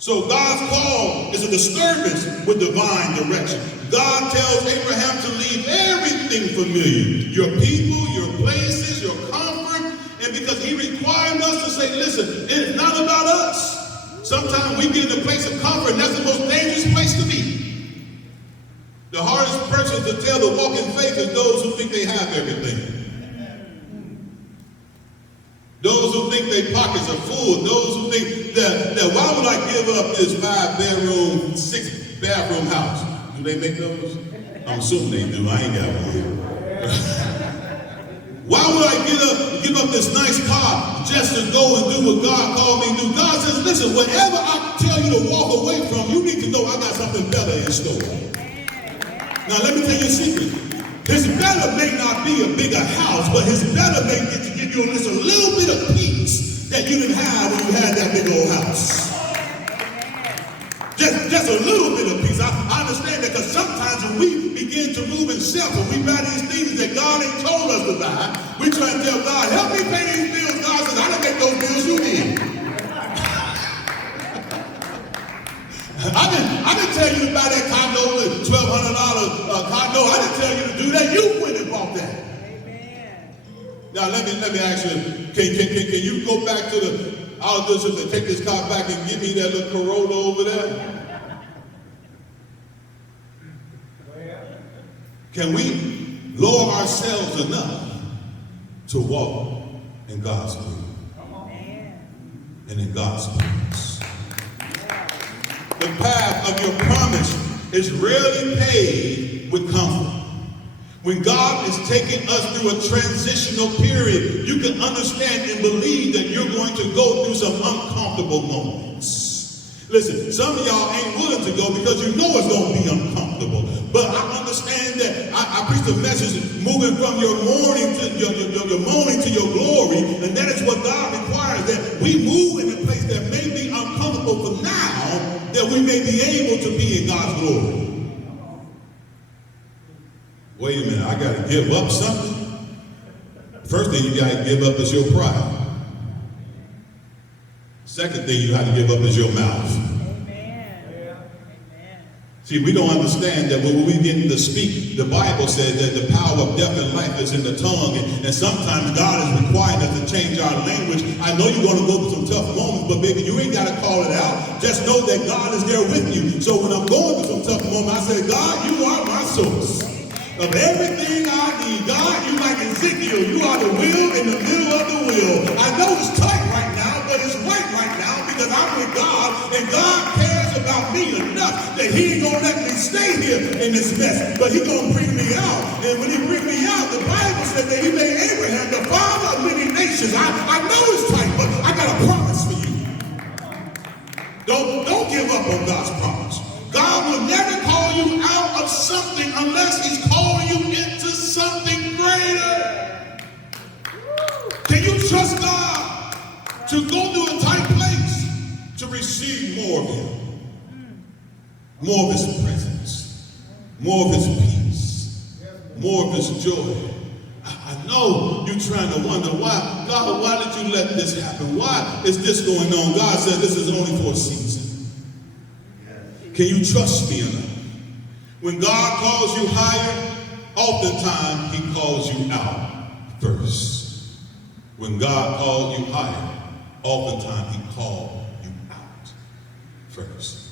So God's call is a disturbance with divine direction. God tells Abraham to leave everything familiar. Your people, your places, your comfort. And because he required us to say, listen, it is not about us. Sometimes we get in a place of comfort, and that's the most dangerous place to be. The hardest person to tell to walk in faith is those who think they have everything. Those who think their pockets are full. Those who think that why would I give up this 5-bedroom, 6-bathroom house? Do they make those? I'm assuming they do. I ain't got one. Why would I give up this nice car just to go and do what God called me to do? God says, listen, whatever I tell you to walk away from, you need to know I got something better in store. Now let me tell you a secret. His better may not be a bigger house, but his better may get to give you just a little bit of peace that you didn't have when you had that big old house. Just a little bit of peace. I understand that because sometimes when we begin to move in self and we buy these things that God ain't told us to buy, we try to tell God, help me pay these bills. God says, I didn't make those bills, you did. I didn't tell you to buy that condo, $1,200 condo. I didn't tell you to do that. You went and bought that. Amen. Now let me ask you, can you go back to the, I'll just take this car back and give me that little Corolla over there? Can we lower ourselves enough to walk in God's will and in God's purpose? The path of your promise is rarely paved with comfort. When God is taking us through a transitional period, you can understand and believe that you're going to go through some uncomfortable moments. Listen, some of y'all ain't willing to go because you know it's going to be uncomfortable. But I understand that I preach the message moving from your mourning to your mourning to your glory, and that is what God requires, that we move in a place that may be uncomfortable for now, that we may be able to be in God's glory. Wait a minute, I got to give up something? First thing you got to give up is your pride. Second thing you have to give up is your mouth. Amen. See, we don't understand that when we begin to speak, the Bible says that the power of death and life is in the tongue, and sometimes God is requiring us to change our language. I know you're going to go through some tough moments, but baby, you ain't got to call it out. Just know that God is there with you. So when I'm going through some tough moments, I say, God, you are my source of everything I need. God, you like Ezekiel, you are the wheel in the middle of the wheel. I know it's tight right now, but it's right now because I'm with God, and God cares about me enough that he ain't gonna let me stay here in this mess, but he gonna bring me out. And when he bring me out, the Bible said that he made Abraham the father of many nations. I know it's tight, but I got a promise for you. Don't give up on God's promise. God will never call you out of something unless he's calling you into something greater. Can you trust God to go through a tight place to receive more of him? More of his presence, more of his peace, more of his joy. I know you're trying to wonder why, God, why did you let this happen? Why is this going on? God said this is only for a season. Can you trust me enough? When God calls you higher, oftentimes he calls you out first. When God calls you higher, oftentimes he calls you out first.